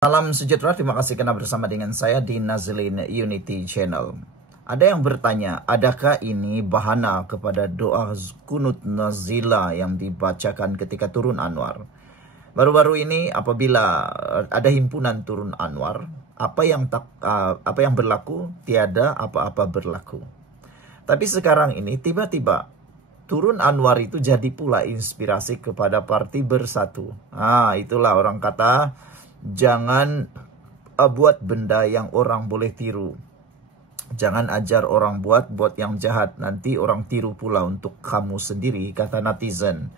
Salam sejahtera, terima kasih karena bersama dengan saya di Nazlin Unity Channel. Ada yang bertanya, adakah ini bahana kepada doa kunut nazila yang dibacakan ketika turun Anwar? Baru-baru ini apabila ada himpunan turun Anwar, apa yang berlaku? Tiada apa-apa berlaku. Tapi sekarang ini tiba-tiba turun Anwar itu jadi pula inspirasi kepada Parti Bersatu. Itulah orang kata, jangan buat benda yang orang boleh tiru. Jangan ajar orang buat yang jahat. Nanti orang tiru pula untuk kamu sendiri, kata netizen.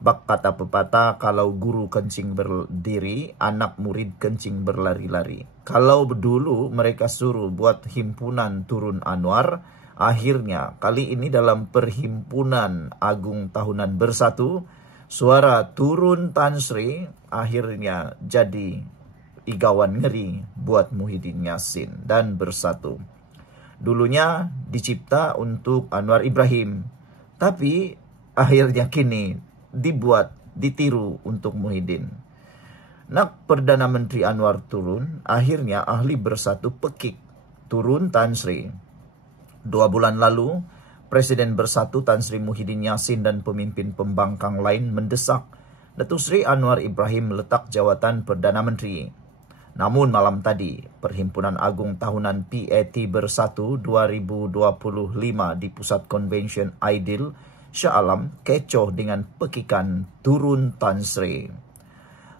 Bak kata pepatah, kalau guru kencing berdiri, anak murid kencing berlari-lari. Kalau dulu mereka suruh buat himpunan turun Anwar, akhirnya kali ini dalam Perhimpunan Agung Tahunan Bersatu, suara turun Tan Sri akhirnya jadi igawan ngeri buat Muhyiddin Yassin dan Bersatu. Dulunya dicipta untuk Anwar Ibrahim, tapi akhirnya kini ditiru untuk Muhyiddin. Nak Perdana Menteri Anwar turun, akhirnya ahli Bersatu pekik turun Tan Sri. 2 bulan lalu, Presiden Bersatu Tan Sri Muhyiddin Yassin dan pemimpin pembangkang lain mendesak Datuk Sri Anwar Ibrahim meletak jawatan Perdana Menteri. Namun malam tadi, Perhimpunan Agung Tahunan PAT Bersatu 2025 di Pusat Konvensyen Aidil, Shah Alam, kecoh dengan pekikan turun Tan Sri.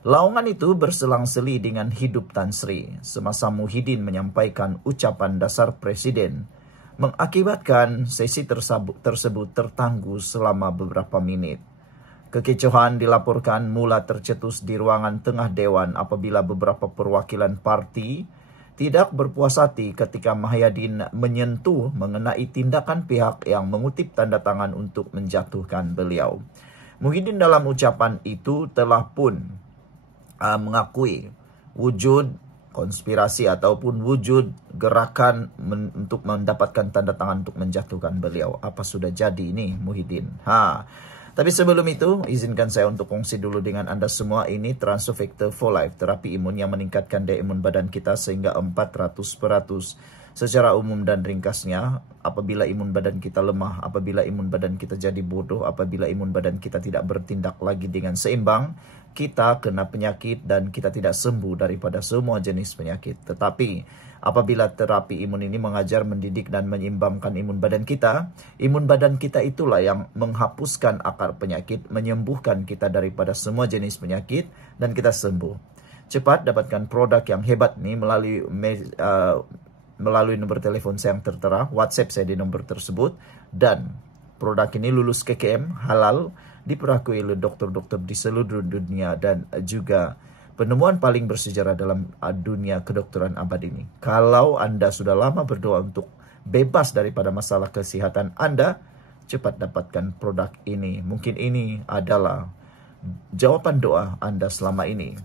Laungan itu berselang-seli dengan hidup Tan Sri semasa Muhyiddin menyampaikan ucapan dasar Presiden, mengakibatkan sesi tersebut tertangguh selama beberapa menit. Kekecohan dilaporkan mula tercetus di ruangan tengah Dewan apabila beberapa perwakilan parti tidak berpuas hati ketika Muhyiddin menyentuh mengenai tindakan pihak yang mengutip tanda tangan untuk menjatuhkan beliau. Muhyiddin dalam ucapan itu telah pun mengakui wujud konspirasi ataupun wujud gerakan untuk mendapatkan tanda tangan untuk menjatuhkan beliau. Apa sudah jadi ini Muhyiddin? Tapi sebelum itu, izinkan saya untuk kongsi dulu dengan Anda semua. Ini Transofector for Life, terapi imun yang meningkatkan daya imun badan kita sehingga 400%. Secara umum dan ringkasnya, apabila imun badan kita lemah, apabila imun badan kita jadi bodoh, apabila imun badan kita tidak bertindak lagi dengan seimbang, kita kena penyakit dan kita tidak sembuh daripada semua jenis penyakit. Tetapi apabila terapi imun ini mengajar, mendidik dan menyeimbangkan imun badan kita itulah yang menghapuskan akar penyakit, menyembuhkan kita daripada semua jenis penyakit dan kita sembuh. Cepat dapatkan produk yang hebat nih melalui nomor telepon saya yang tertera, WhatsApp saya di nomor tersebut, dan produk ini lulus KKM, halal, diperakui oleh dokter-dokter di seluruh dunia dan juga penemuan paling bersejarah dalam dunia kedokteran abad ini. Kalau Anda sudah lama berdoa untuk bebas daripada masalah kesehatan Anda, cepat dapatkan produk ini. Mungkin ini adalah jawaban doa Anda selama ini.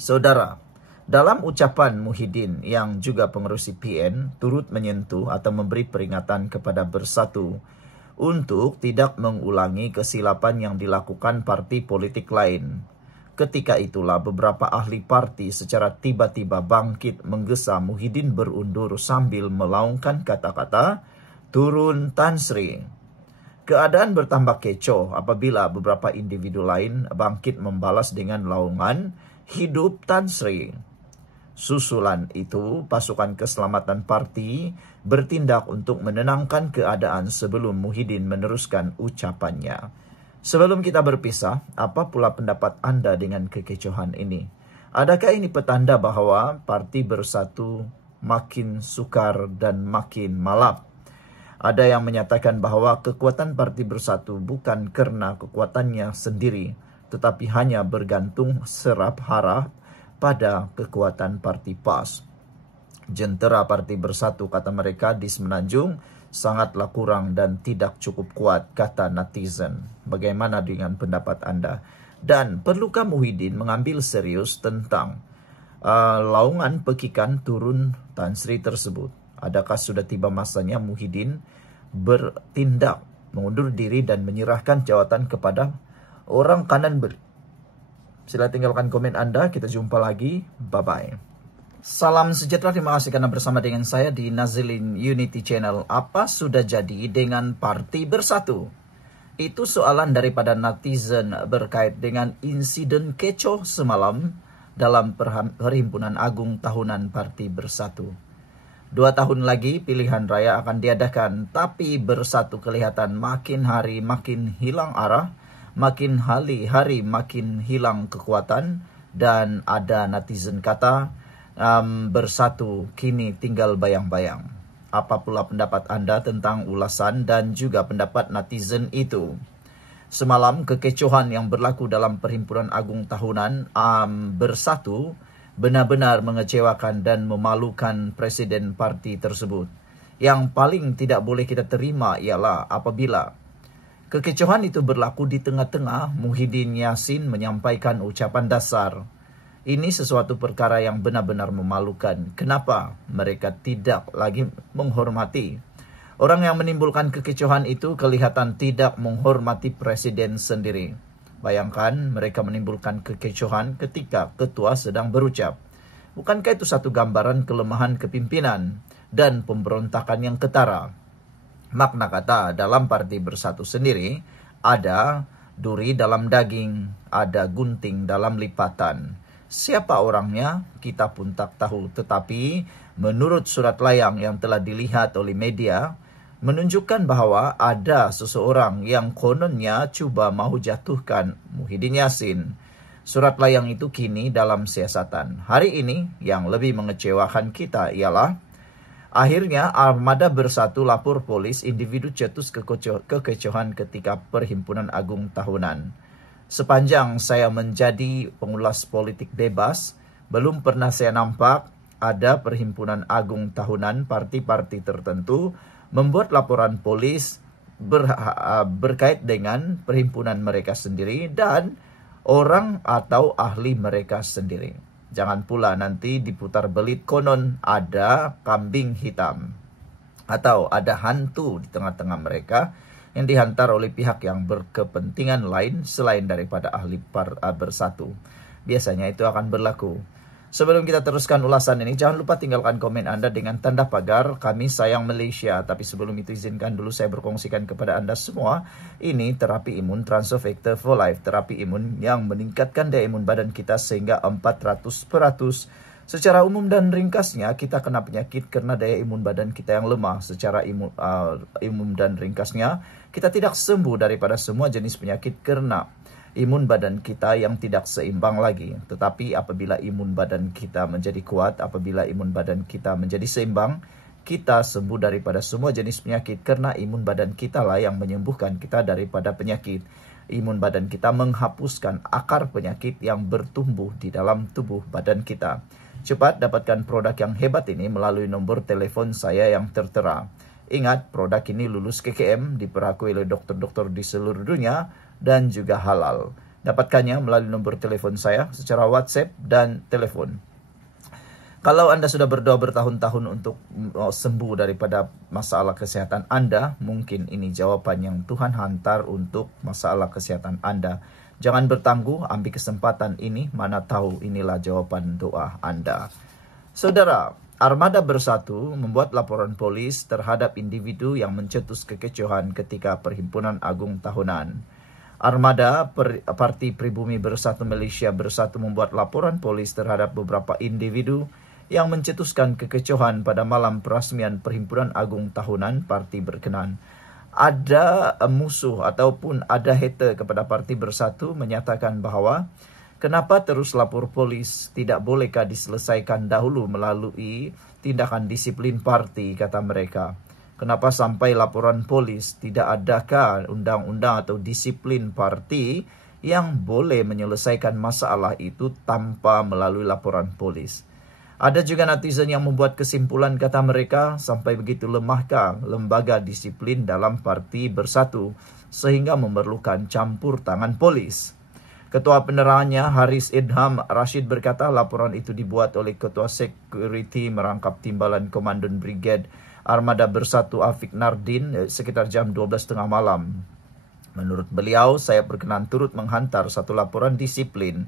Saudara, dalam ucapan Muhyiddin yang juga pengerusi PN turut menyentuh atau memberi peringatan kepada Bersatu untuk tidak mengulangi kesilapan yang dilakukan parti politik lain. Ketika itulah beberapa ahli parti secara tiba-tiba bangkit menggesa Muhyiddin berundur sambil melaungkan kata-kata turun Tan Sri. Keadaan bertambah kecoh apabila beberapa individu lain bangkit membalas dengan laungan hidup Tan Sri. Susulan itu, pasukan keselamatan parti bertindak untuk menenangkan keadaan sebelum Muhyiddin meneruskan ucapannya. Sebelum kita berpisah, apa pula pendapat Anda dengan kekecohan ini? Adakah ini petanda bahwa Parti Bersatu makin sukar dan makin malap? Ada yang menyatakan bahwa kekuatan Parti Bersatu bukan karena kekuatannya sendiri, tetapi hanya bergantung serap harap pada kekuatan Parti PAS. Jentera Parti Bersatu, kata mereka, di Semenanjung sangatlah kurang dan tidak cukup kuat, kata netizen. Bagaimana dengan pendapat Anda? Dan perlukah Muhyiddin mengambil serius tentang laungan pekikan turun Tan Sri tersebut? Adakah sudah tiba masanya Muhyiddin bertindak, mengundur diri dan menyerahkan jawatan kepada orang kanan Sila tinggalkan komen Anda. Kita jumpa lagi. Bye-bye. Salam sejahtera, terima kasih karena bersama dengan saya di Nazilin Unity Channel. Apa sudah jadi dengan Parti Bersatu? Itu soalan daripada netizen berkait dengan insiden kecoh semalam dalam Perhimpunan Agung Tahunan Parti Bersatu. 2 tahun lagi pilihan raya akan diadakan, tapi Bersatu kelihatan makin hari makin hilang arah, makin hari makin hilang kekuatan, dan ada netizen kata, Bersatu kini tinggal bayang-bayang. Apa pula pendapat Anda tentang ulasan dan juga pendapat netizen itu? Semalam kekecohan yang berlaku dalam Perhimpunan Agung Tahunan Bersatu benar-benar mengecewakan dan memalukan presiden parti tersebut. Yang paling tidak boleh kita terima ialah apabila kekecohan itu berlaku di tengah-tengah Muhyiddin Yassin menyampaikan ucapan dasar. Ini sesuatu perkara yang benar-benar memalukan. Kenapa mereka tidak lagi menghormati? Orang yang menimbulkan kekecohan itu kelihatan tidak menghormati presiden sendiri. Bayangkan mereka menimbulkan kekecohan ketika ketua sedang berucap. Bukankah itu satu gambaran kelemahan kepimpinan dan pemberontakan yang ketara? Makna kata dalam Parti Bersatu sendiri, ada duri dalam daging, ada gunting dalam lipatan. Siapa orangnya, kita pun tak tahu. Tetapi menurut surat layang yang telah dilihat oleh media, menunjukkan bahwa ada seseorang yang kononnya cuba mahu jatuhkan Muhyiddin Yassin. Surat layang itu kini dalam siasatan. Hari ini yang lebih mengecewakan kita ialah akhirnya Armada Bersatu lapor polis individu cetus kekecohan ketika Perhimpunan Agung Tahunan. Sepanjang saya menjadi pengulas politik bebas, belum pernah saya nampak ada Perhimpunan Agung Tahunan parti-parti tertentu membuat laporan polis berkait dengan perhimpunan mereka sendiri dan orang atau ahli mereka sendiri. Jangan pula nanti diputar belit konon ada kambing hitam atau ada hantu di tengah-tengah mereka yang dihantar oleh pihak yang berkepentingan lain selain daripada ahli Bersatu. Biasanya itu akan berlaku. Sebelum kita teruskan ulasan ini, jangan lupa tinggalkan komen Anda dengan tanda pagar Kami Sayang Malaysia. Tapi sebelum itu izinkan dulu saya berkongsikan kepada Anda semua, ini terapi imun Transofactor for Life, terapi imun yang meningkatkan daya imun badan kita sehingga 400%. Secara umum dan ringkasnya, kita kena penyakit karena daya imun badan kita yang lemah. Secara umum dan ringkasnya, kita tidak sembuh daripada semua jenis penyakit karena imun badan kita yang tidak seimbang lagi. Tetapi apabila imun badan kita menjadi kuat, apabila imun badan kita menjadi seimbang, kita sembuh daripada semua jenis penyakit karena imun badan kita lah yang menyembuhkan kita daripada penyakit. Imun badan kita menghapuskan akar penyakit yang bertumbuh di dalam tubuh badan kita. Cepat dapatkan produk yang hebat ini melalui nomor telepon saya yang tertera. Ingat, produk ini lulus KKM, diperakui oleh dokter-dokter di seluruh dunia, dan juga halal. Dapatkannya melalui nomor telepon saya secara WhatsApp dan telepon. Kalau Anda sudah berdoa bertahun-tahun untuk sembuh daripada masalah kesehatan Anda, mungkin ini jawaban yang Tuhan hantar untuk masalah kesehatan Anda. Jangan bertangguh, ambil kesempatan ini, mana tahu inilah jawaban doa Anda. Saudara, Armada Bersatu membuat laporan polis terhadap individu yang mencetus kekecohan ketika Perhimpunan Agung Tahunan. Armada Parti Pribumi Bersatu Malaysia Bersatu membuat laporan polis terhadap beberapa individu yang mencetuskan kekecohan pada malam perasmian Perhimpunan Agung Tahunan parti berkenan. Ada musuh ataupun ada hater kepada Parti Bersatu menyatakan bahawa kenapa terus lapor polis, tidak bolehkah diselesaikan dahulu melalui tindakan disiplin parti, kata mereka. Kenapa sampai laporan polis, tidak adakah undang-undang atau disiplin parti yang boleh menyelesaikan masalah itu tanpa melalui laporan polis. Ada juga netizen yang membuat kesimpulan, kata mereka, sampai begitu lemahkah lembaga disiplin dalam Parti Bersatu sehingga memerlukan campur tangan polis. Ketua penerangannya Haris Idham Rashid berkata laporan itu dibuat oleh Ketua Security Merangkap Timbalan Komandan Brigade Armada Bersatu Afiq Nardin sekitar jam 12.30 malam. Menurut beliau, saya berkenan turut menghantar satu laporan disiplin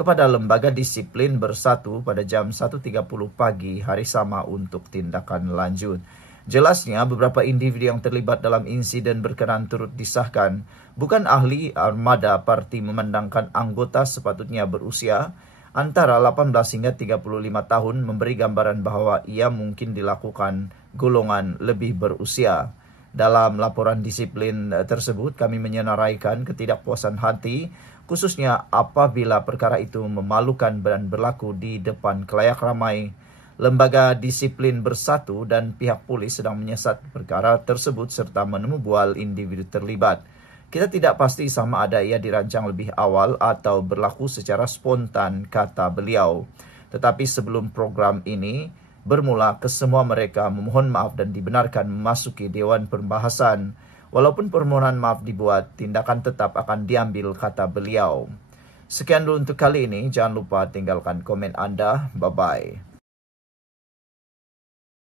kepada lembaga disiplin bersatu pada jam 1.30 pagi hari sama untuk tindakan lanjut. Jelasnya, beberapa individu yang terlibat dalam insiden berkenan turut disahkan. Bukan ahli armada parti memandangkan anggota sepatutnya berusia antara 18 hingga 35 tahun, memberi gambaran bahwa ia mungkin dilakukan golongan lebih berusia. Dalam laporan disiplin tersebut, kami menyenaraikan ketidakpuasan hati, khususnya apabila perkara itu memalukan dan berlaku di depan khalayak ramai. Lembaga disiplin bersatu dan pihak polis sedang menyiasat perkara tersebut serta menemubual individu terlibat. Kita tidak pasti sama ada ia dirancang lebih awal atau berlaku secara spontan, kata beliau. Tetapi sebelum program ini bermula, kesemua mereka memohon maaf dan dibenarkan memasuki Dewan Pembahasan. Walaupun permohonan maaf dibuat, tindakan tetap akan diambil, kata beliau. Sekian dulu untuk kali ini. Jangan lupa tinggalkan komen Anda. Bye-bye.